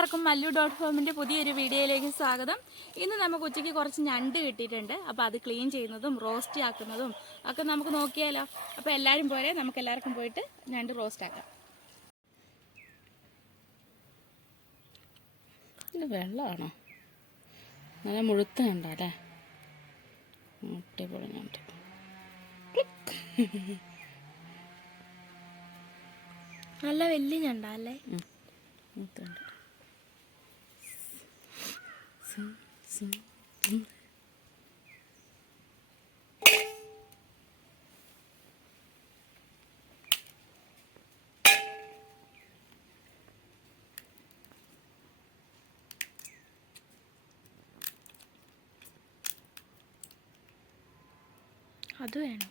എല്ലാവർക്കും MALLU.homeന്റെ പുതിയൊരു വീഡിയോയിലേക്ക് സ്വാഗതം. ഇന്ന് നമുക്ക് ഉച്ചയ്ക്ക് കുറച്ച് ഞണ്ട് കിട്ടിയിട്ടുണ്ട്. അപ്പോൾ അത് ക്ലീൻ ചെയ്യുന്നതും റോസ്റ്റ് ആക്കുന്നതും ഒക്കെ നമുക്ക് നോക്കിയാലോ. അപ്പോൾ എല്ലാവരും പോരെ, നമുക്ക് എല്ലാവർക്കും പോയിട്ട് ഞണ്ട് റോസ്റ്റ് ആക്കാം. ഇത് വെള്ളമാണോ? നല്ല മുഴുത്ത ഞണ്ടല്ലേ? അടിപൊളി ഞണ്ട്. നല്ല വലിയ ഞണ്ടല്ലേ? അത് വേണം.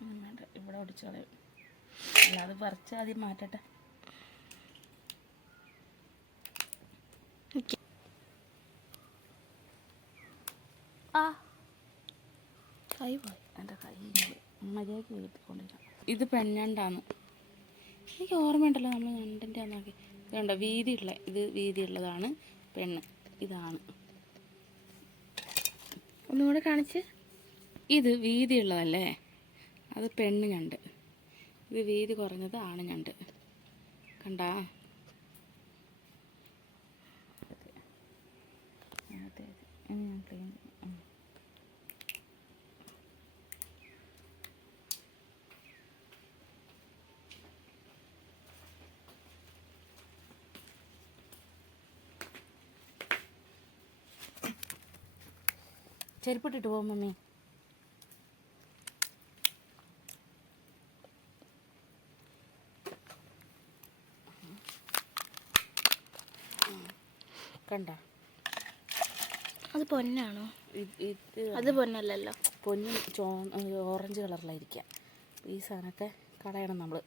വേണ്ട, ഇവിടെ ഒടിച്ചു കളയും. അല്ലാതെ പറിച്ച് ആദ്യം മാറ്റട്ടെ. കൈ പോയി, എൻ്റെ കൈ മര്യാദയ്ക്ക് വീട്ടിക്കൊണ്ടിരിക്കണം. ഇത് പെണ്ണണ്ടാന്ന് എനിക്ക് ഓർമ്മയുണ്ടല്ലോ. നമ്മൾ ഞണ്ടിൻ്റെ അന്നാക്കി ഇതുണ്ടോ വീതിയുള്ള, ഇത് വീതിയുള്ളതാണ് പെണ്ണ്, ഇതാണ്. ഒന്നുകൂടെ കാണിച്ച്. ഇത് വീതിയുള്ളതല്ലേ, അത് പെണ്ണ് ഞണ്ട്. ഇത് വീതി കുറഞ്ഞത് ആണ് ഞണ്ട്. കണ്ടാ? ഞാൻ ക്ലീൻ ചെരുപ്പിട്ടിട്ട് പോകും മമ്മി. കണ്ട? അത് പൊന്നാണോ? അത് പൊന്നല്ലല്ലോ. പൊന്നും ഓറഞ്ച് കളറിലായിരിക്കാം. ഈ സാധനമൊക്കെ കളയണം നമ്മൾ.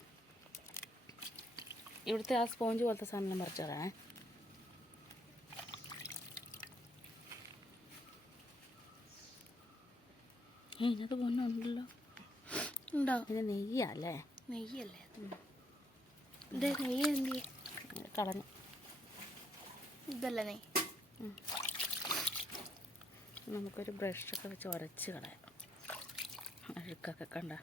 ഇവിടുത്തെ ആ സ്പോഞ്ച് പോലത്തെ സാധനം പറിച്ചു കളയണേ. ഇതിനകത്ത് പൊന്നുണ്ടല്ലോ. ഉണ്ടോ? ഇത് നെയ്യല്ലേ? നെയ്യല്ലേ? ഇത് നെയ്യ് എന്തി കളഞ്ഞു. ഇതല്ല നെയ്യ്. നമുക്കൊരു ബ്രഷൊക്കെ വെച്ച് ഉരച്ച് കളയാം അഴുക്കൊക്കെ. കണ്ട?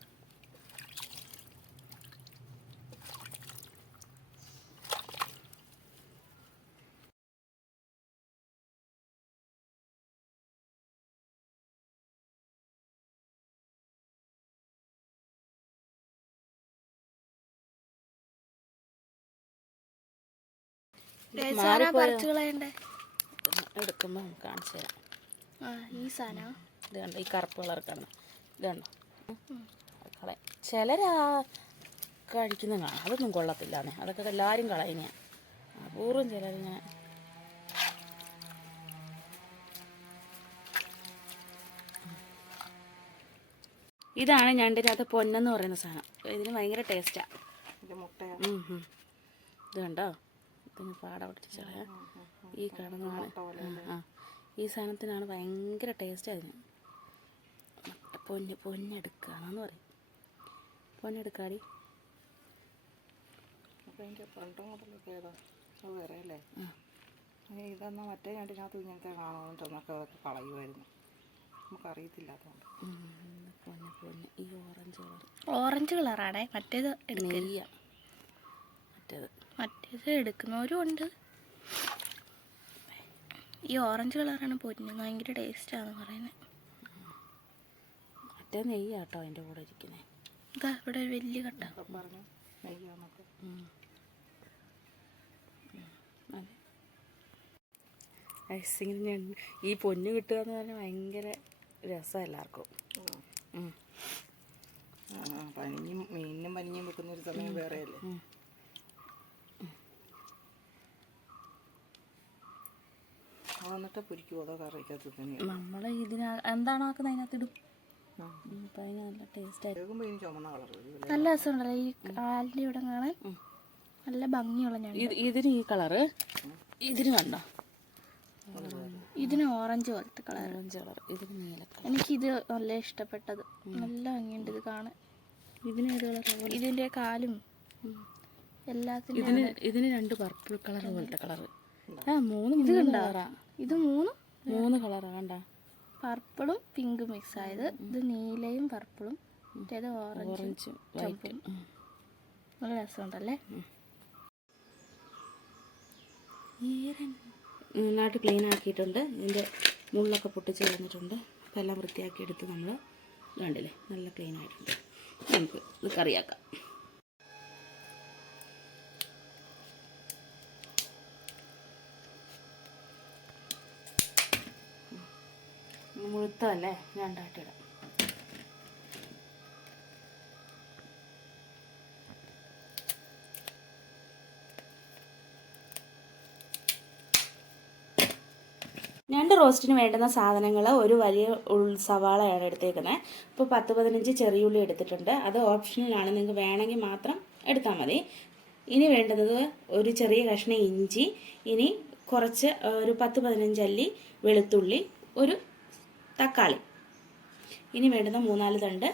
എടുക്കുമ്പോൾ കാണിച്ചു തരാം. ഈ സാധനം ഇത് കണ്ടോ? ഈ കറുപ്പ് കളർ കാണുന്ന ഇത് കണ്ടോ? കളയാം. ചിലരാ കഴിക്കുന്ന കാണാം. അതൊന്നും കൊള്ളത്തില്ലാന്നേ. അതൊക്കെ എല്ലാവരും കളയുന്നതാണ്. അപൂർവം ചിലരിങ്ങനെ. ഇതാണ് ഞണ്ടിനകത്ത് പൊന്നെന്ന് പറയുന്ന സാധനം. ഇതിന് ഭയങ്കര ടേസ്റ്റാണ്. ഇത് കണ്ടോ? ഇതിന് പാട പൊട്ടിച്ച് കളയാം. ഈ കാണുന്നതാണ്. ഈ സാധനത്തിനാണ് ഭയങ്കര ടേസ്റ്റ്. അതിന് പൊന്നെടുക്കുകയെന്ന് പറയും. പൊന്നെടുക്കാടി. ഇതെന്നാൽ മറ്റേ ഞണ്ടിനകത്ത് ഇങ്ങനത്തെ കാണുമെന്നൊക്കെ അതൊക്കെ കളയുമായിരുന്നു. നമുക്കറിയത്തില്ലാത്തതുകൊണ്ട്. പൊന്ന് ഈ ഓറഞ്ച് കളറാണേ. മറ്റേത് നെയ്യ. മറ്റേത് എടുക്കുന്നവരും ഉണ്ട്. ഈ ഓറഞ്ച് കളറാണ് പൊന്ന്. ഭയങ്കര ടേസ്റ്റാന്ന് പറയുന്നത്. മറ്റേ നെയ്യാട്ടോ അതിൻ്റെ കൂടെ ഇരിക്കുന്നത്. ഇതാ ഇവിടെ ഒരു വലിയ കട്ട പറഞ്ഞു നെയ്യാന്നൊക്കെ. ഐസിങ്ങിന് ഈ പൊന്ന് കിട്ടുക എന്ന് പറഞ്ഞാൽ ഭയങ്കര രസമാണ് എല്ലാവർക്കും. മീനിനും പനിഞ്ഞും വെക്കുന്ന ഒരു സമയം വേറെ അല്ലേ? എന്നിട്ട് പൊരിക്കുമോ? അതോ കറിക്കകത്ത് തന്നെ നമ്മൾ ഇതിന് എന്താണോ ആക്കുന്നത് അതിനകത്ത് ഇടും. അപ്പം അതിന് നല്ല ടേസ്റ്റ് ആയിരിക്കും. ഇനി ചുമന്ന കളർ നല്ല രസമുണ്ടല്ലോ ഈ കാലിൻ്റെ ഇവിടെ കാണാൻ. നല്ല ഭംഗിയുള്ള ഞണ്ട്. ഇതിന് ഈ കളറ്, ഇതിന് കണ്ടോ? ഇതിന് ഓറഞ്ച് പോലത്തെ കളർ. Orange colour. ഇതിന് നീല കളർ. എനിക്കിത് നല്ല ഇഷ്ടപ്പെട്ടത്. നല്ല ഭംഗിയുണ്ട് ഇത് കാണാൻ. ഇതിന് ഏത് കളർ? ഇതിൻ്റെ കാലും എല്ലാത്തിനും ഇതിന് 2 പർപ്പിൾ കളർ പോലത്തെ കളറ്. മൂന്ന് കളറാ. ഇത് മൂന്ന് കളറാ കണ്ട. പർപ്പിളും പിങ്കും മിക്സ് ആയത്. ഇത് നീലയും പർപ്പിളും, മറ്റേത് ഓറഞ്ചും വൈറ്റും. നല്ല രസമുണ്ടല്ലേ. നന്നായിട്ട് ക്ലീൻ ആക്കിയിട്ടുണ്ട്. ഇതിൻ്റെ മുള്ളൊക്കെ പൊട്ടിച്ച് കളഞ്ഞിട്ടുണ്ട്. അപ്പം എല്ലാം വൃത്തിയാക്കി എടുത്ത് നമ്മൾ കണ്ടില്ലേ, നല്ല ക്ലീൻ ആയിട്ടുണ്ട്. നമുക്ക് ഇത് കറിയാക്കാം. മുഴുത്തല്ലേ, രണ്ടായിട്ടിടാം. ഞണ്ട് റോസ്റ്റിന് വേണ്ടുന്ന സാധനങ്ങൾ ഒരു വലിയ സവാളയാണ് എടുത്തേക്കുന്നത്. ഇപ്പോൾ 10-15 ചെറിയുള്ളി എടുത്തിട്ടുണ്ട്. അത് ഓപ്ഷണലാണ്, നിങ്ങൾക്ക് വേണമെങ്കിൽ മാത്രം എടുത്താൽ മതി. ഇനി വേണ്ടുന്നത് ഒരു ചെറിയ കഷ്ണം ഇഞ്ചി, ഇനി കുറച്ച് ഒരു 10-15 അല്ലി വെളുത്തുള്ളി, ഒരു തക്കാളി, ഇനി വേണ്ടുന്ന 3-4 തണ്ട്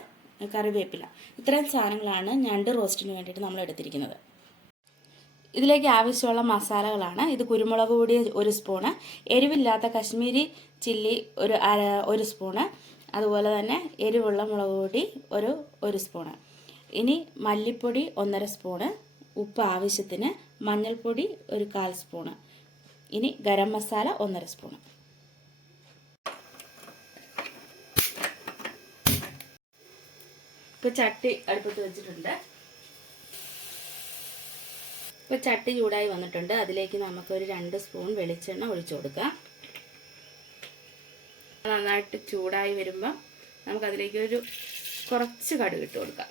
കറിവേപ്പില. ഇത്രയും സാധനങ്ങളാണ് ഞണ്ട് റോസ്റ്റിന് വേണ്ടിയിട്ട് നമ്മൾ എടുത്തിരിക്കുന്നത്. ഇതിലേക്ക് ആവശ്യമുള്ള മസാലകളാണ്. ഇത് കുരുമുളക് പൊടി 1 സ്പൂണ്, എരിവില്ലാത്ത കശ്മീരി ചില്ലി ഒരു സ്പൂണ്, അതുപോലെ തന്നെ എരിവുള്ള മുളക് പൊടി ഒരു സ്പൂണ്, ഇനി മല്ലിപ്പൊടി 1.5 സ്പൂണ്, ഉപ്പ് ആവശ്യത്തിന്, മഞ്ഞൾപ്പൊടി 1/4 സ്പൂണ്, ഇനി ഗരം മസാല 1.5 സ്പൂണ്. ഇപ്പോൾ ചട്ടി അടുപ്പത്ത് വെച്ചിട്ടുണ്ട്. ഇപ്പോൾ ചട്ടി ചൂടായി വന്നിട്ടുണ്ട്. അതിലേക്ക് നമുക്കൊരു 2 സ്പൂൺ വെളിച്ചെണ്ണ ഒഴിച്ചു കൊടുക്കാം. നന്നായിട്ട് ചൂടായി വരുമ്പോൾ നമുക്കതിലേക്ക് കുറച്ച് കടുക് ഇട്ട് കൊടുക്കാം.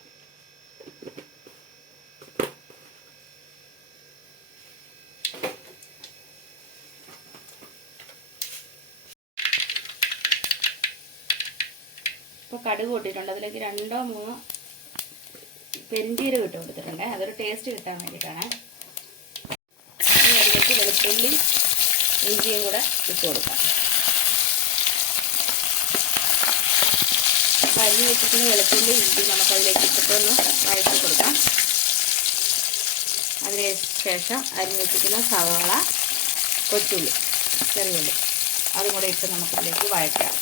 ഇപ്പോൾ കടുക് പൊട്ടിയിട്ടുണ്ട്. അതിലേക്ക് 2-3 പെരിഞ്ചീരകം ഇട്ട് കൊടുത്തിട്ടുണ്ട്. അതൊരു ടേസ്റ്റ് കിട്ടാൻ വേണ്ടിയിട്ടാണ്. ഇനി അതിലേക്ക് വെളുത്തുള്ളി ഇഞ്ചിയും കൂടെ ഇട്ട് കൊടുക്കാം. അപ്പോൾ അരിഞ്ഞ് വെച്ചിട്ട് വെളുത്തുള്ളി ഇഞ്ചി നമുക്കതിലേക്ക് ഇട്ടിട്ടൊന്ന് വഴറ്റി കൊടുക്കാം. അതിന് ശേഷം അരിഞ്ഞ് വെച്ചിരിക്കുന്ന സവാള, കൊച്ചുള്ളി, ചെറിയുള്ളി അതും കൂടെ ഇട്ട് നമുക്കതിലേക്ക് വഴറ്റാം.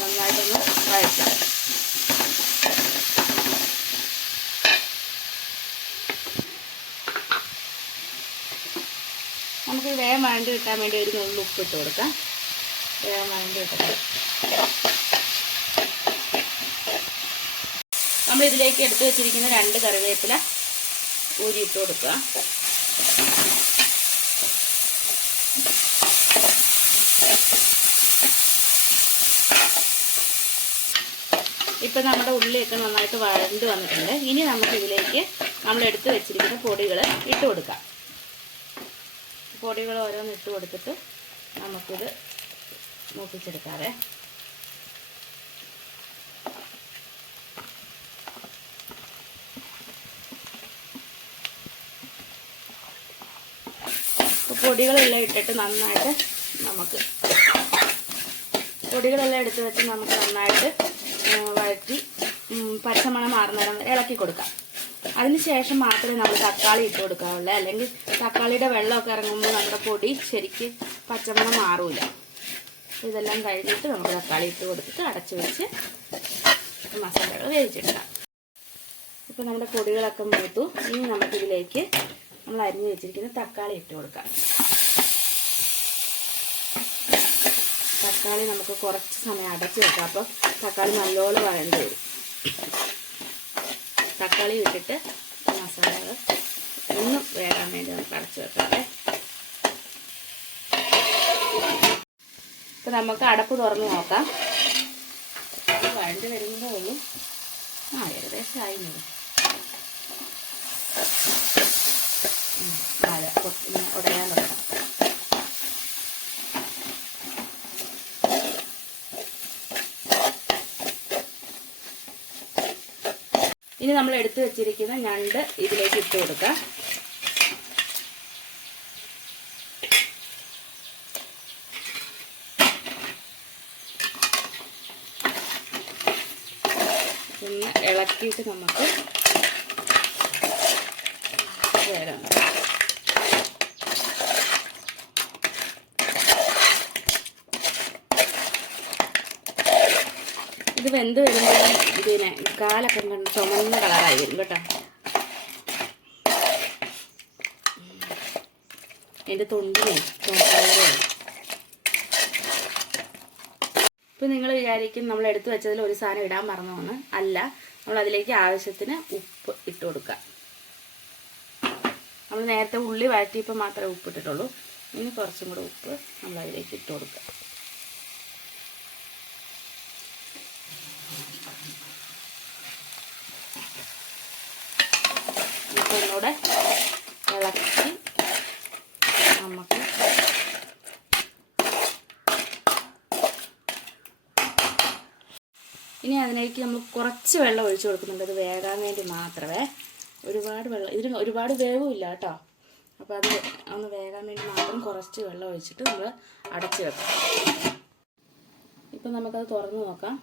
നന്നായിട്ടൊന്ന് വഴറ്റാം. നമുക്ക് വേഗം വഴണ്ടി കിട്ടാൻ വേണ്ടി ഒരു നുള്ളു ഉപ്പ് ഇട്ട് കൊടുക്കാം. വേഗം വഴണ്ടി കിട്ടട്ടെ. നമ്മൾ ഇതിലേക്ക് എടുത്തു വെച്ചിരിക്കുന്ന 2 കറിവേപ്പില ഊരിയിട്ട് കൊടുക്കുക. ഇപ്പം നമ്മുടെ ഉള്ളിയൊക്കെ നന്നായിട്ട് വഴണ്ട് വന്നിട്ടുണ്ട്. ഇനി നമുക്കിതിലേക്ക് നമ്മൾ എടുത്ത് വെച്ചിരിക്കുന്ന പൊടികൾ ഇട്ട് കൊടുക്കാം. പൊടികൾ ഓരോന്ന് ഇട്ട് കൊടുത്തിട്ട് നമുക്കിത് മൂപ്പിച്ചെടുക്കാവേ. പൊടികളെല്ലാം ഇട്ടിട്ട് നന്നായിട്ട് പൊടികളെല്ലാം എടുത്ത് വെച്ച് നമുക്ക് നന്നായിട്ട് വഴറ്റി പച്ചമണം മാറുന്നേരം വരെ ഇളക്കി കൊടുക്കാം. അതിനുശേഷം മാത്രമേ നമ്മൾ തക്കാളി ഇട്ട് കൊടുക്കാവുള്ളൂ. അല്ലെങ്കിൽ തക്കാളിയുടെ വെള്ളമൊക്കെ ഇറങ്ങുമ്പോൾ നമ്മുടെ പൊടി ശരിക്ക് പച്ചമണം മാറൂല. ഇതെല്ലാം കഴിഞ്ഞിട്ട് നമുക്ക് തക്കാളി ഇട്ട് കൊടുത്തിട്ട് അടച്ചു വെച്ച് മസാലകൾ വേവിച്ചെടുക്കാം. ഇപ്പോൾ നമ്മുടെ പൊടികളൊക്കെ മൂത്തു. ഇനി നമുക്കിതിലേക്ക് നമ്മൾ അരിഞ്ഞ് വെച്ചിരിക്കുന്ന തക്കാളി ഇട്ട് കൊടുക്കാം. തക്കാളി നമുക്ക് കുറച്ച് സമയം അടച്ച് വെക്കാം. അപ്പോൾ തക്കാളി നല്ലോണം വഴണ്ട് വരും. തക്കാളി ഇട്ടിട്ട് മസാലകൾ ഒന്നും വേകാൻ വേണ്ടി നമുക്ക് അടച്ച് വെക്കാം. ഇപ്പം നമുക്ക് അടപ്പ് തുറന്ന് നോക്കാം. വഴണ്ട് വരുന്നതേ ഉള്ളൂ. ഏകദേശം ആയിരുന്നു. ഉടയാൻ തുടങ്ങാം. ഇനി നമ്മൾ എടുത്തു വെച്ചിരിക്കുന്ന ഞണ്ട് ഇതിലേക്ക് ഇട്ട് കൊടുക്കാം. ഇളക്കിയിട്ട് നമുക്ക് വേണം. ഇത് വെന്ത് വരുമ്പോൾ ഇതിനെ കാലൊക്കെ കണ്ട് ചുമന്ന കളറായി വരും കേട്ടോ. എൻ്റെ തൊണ്ടിനെ ചുമപ്പുകളറേ. ഇപ്പം നിങ്ങൾ വിചാരിക്കും നമ്മൾ എടുത്തു വെച്ചതിൽ ഒരു സാധനം ഇടാൻ മറന്നോന്ന്. അല്ല, നമ്മൾ അതിലേക്ക് ആവശ്യത്തിന് ഉപ്പ് ഇട്ട് കൊടുക്കുക. നമ്മൾ നേരത്തെ ഉള്ളി വഴറ്റിയപ്പോൾ മാത്രമേ ഉപ്പ് ഇട്ടിട്ടുള്ളൂ. ഇനി കുറച്ചും കൂടെ ഉപ്പ് നമ്മൾ അതിലേക്ക് ഇട്ട് കൊടുക്കുക. ഒന്നുകൂടെ ഇളക്കി നമുക്ക് ഇനി അതിലേക്ക് നമ്മൾ കുറച്ച് വെള്ളം ഒഴിച്ചു കൊടുക്കുന്നുണ്ട്. അത് വേകാൻ വേണ്ടി മാത്രമേ. ഒരുപാട് വെള്ളം, ഇതിന് ഒരുപാട് വേവുമില്ല കേട്ടോ. അപ്പോൾ അത് ഒന്ന് വേകാൻ വേണ്ടി മാത്രം കുറച്ച് വെള്ളം ഒഴിച്ചിട്ട് നമ്മൾ അടച്ച് വെക്കാം. ഇപ്പം നമുക്കത് തുറന്ന് നോക്കാം.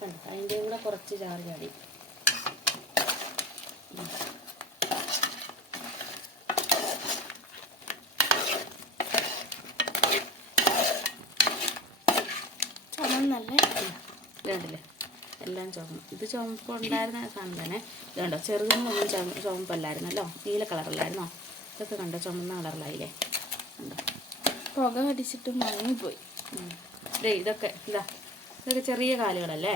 കണ്ടോ, അതിൻ്റെ കൂടെ കുറച്ച് ചാറ് ചാടി. ചുമന്നല്ലേ, ഇതുണ്ടല്ലേ, എല്ലാം ചുമന്നു. ഇത് ചുമപ്പുണ്ടായിരുന്ന സാധനം തന്നെ. ഇതുണ്ടോ, ചെറുതൊന്നും ചുമപ്പല്ലായിരുന്നല്ലോ, നീല കളറിലായിരുന്നോ? ഇതൊക്കെ കണ്ടോ, ചുമന്ന കളറിലായില്ലേ. കണ്ടോ, പുക കടിച്ചിട്ട് മങ്ങിപ്പോയി. ഇതൊക്കെ ഇതൊക്കെ ചെറിയ കാലുകളല്ലേ.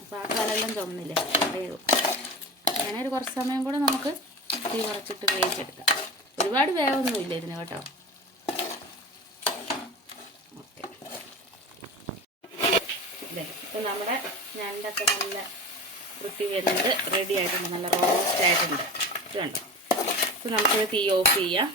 അപ്പോൾ ആ കാലെല്ലാം ചുമന്നില്ലേ, അങ്ങനെ ഒരു കുറച്ച് സമയം കൂടെ നമുക്ക് തീ കുറച്ചിട്ട് വേവിച്ചെടുക്കാം. ഒരുപാട് വേവൊന്നുമില്ല ഇതിന് കേട്ടോ. ഓക്കെ, ഇപ്പം നമ്മുടെ ഞണ്ടൊക്കെ നല്ല വൃത്തി വരുന്നത് റെഡി ആയിട്ടുണ്ട്, നല്ല റോസ്റ്റ് ആയിട്ടുണ്ട്. ഇത് കണ്ടോ. ഇപ്പം നമുക്ക് തീ ഓഫ് ചെയ്യാം.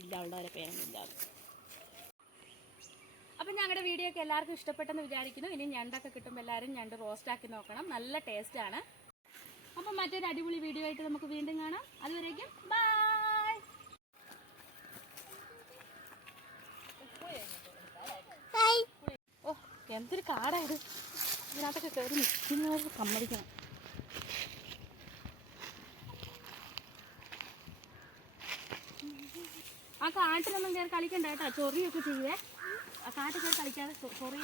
ഇല്ല, അവളുടെ വരെ പേരൊന്നുമില്ല. അപ്പം ഞങ്ങളുടെ വീഡിയോ ഒക്കെ എല്ലാവർക്കും ഇഷ്ടപ്പെട്ടെന്ന് വിചാരിക്കുന്നു. ഇനി ഞണ്ടൊക്കെ കിട്ടുമ്പോൾ എല്ലാവരും ഞണ്ട് റോസ്റ്റ് ആക്കി നോക്കണം, നല്ല ടേസ്റ്റാണ്. അപ്പം മറ്റൊരു അടിപൊളി വീഡിയോ ആയിട്ട് നമുക്ക് വീണ്ടും കാണാം. അതുവരേക്കും ബൈ. ഓ, എന്തൊരു കാടായത്. ഇതിനകത്തൊക്കെ കയറി നിൽക്കുന്നവർക്ക് സമ്മതിക്കണം. ആ കാട്ടിലൊന്നും കയറി കളിക്കണ്ട കേട്ടോ, ചൊറിയൊക്കെ ചെയ്യുവേ. ആ കാട്ടിൽ കയറി കളിക്കാതെ ചൊറി